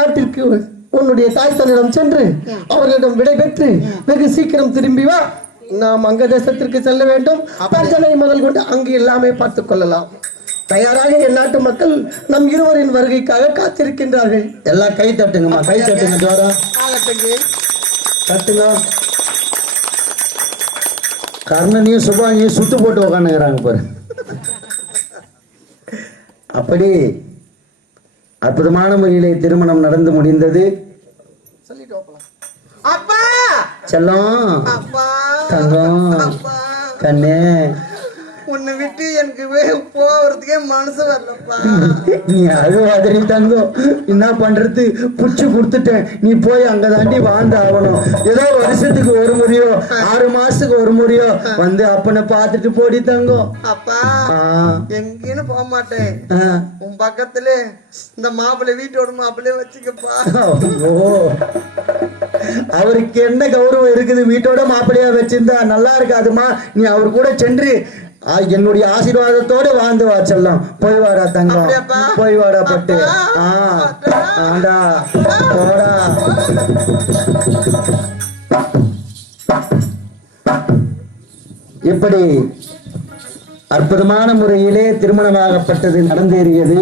நாட்டிற்கு உன்னுடைய தாய் தன்னிடம் சென்று அவர்களிடம் விடை பெற்று வெகு சீக்கிரம் திரும்பி வா. நாம் அங்க தேசத்திற்கு செல்ல வேண்டும். பஞ்சனை முதல் கொண்டு அங்கு எல்லாமே பார்த்துக் கொள்ளலாம். தயாராக என் நாட்டு மக்கள் நம் இருவரின் வருகைக்காக காத்திருக்கின்றார்கள். எல்லாம் கை தட்டுங்கம்மா, கை தட்டுங்க. ஜோரா தட்டுங்க. கர்ணனையும் சுபானியும் சுட்டு போட்டு உக்காந்துக்கிறாங்க பாரு. அப்படி அற்புதமான முறையிலே திருமணம் நடந்து முடிந்தது. அப்பா செல்லம், தங்கம், கண்ணே, உன்னை விட்டு எனக்கு போறதுக்கே மனசு வரலப்பா. நீ அழுவாதிரி தங்கம். என்ன பண்றது, புடிச்சு கொடுத்துட்டேன். நீ போய் அங்க தாண்டி வாழ்ந்து ஆகணும். ஏதோ வருஷத்துக்கு ஒரு முறையோ 6 மாசத்துக்கு ஒரு முறையோ வந்து அப்பனை பார்த்துட்டு போடி தங்கம். அப்பா எங்கேன்னு போக மாட்டேன். உன் பக்கத்துல இந்த மாப்பிள்ளை வீட்டோட மாப்பிள்ளைய வச்சுக்கப்பா. அவருக்கு என்ன கௌரவம் இருக்குது? வீட்டோட மாப்பிள்ளையா வச்சிருந்தா நல்லா இருக்காதுமா. நீ அவர் கூட சென்று என்னுடைய ஆசீர்வாதத்தோட வாழ்ந்து வா செல்லம். போய் வாடா தங்கம், போய் வாடா பட்டு. ஆண்டா போடா. இப்படி அற்புதமான முறையிலே திருமணமாகப்பட்டது நடந்தேறியது.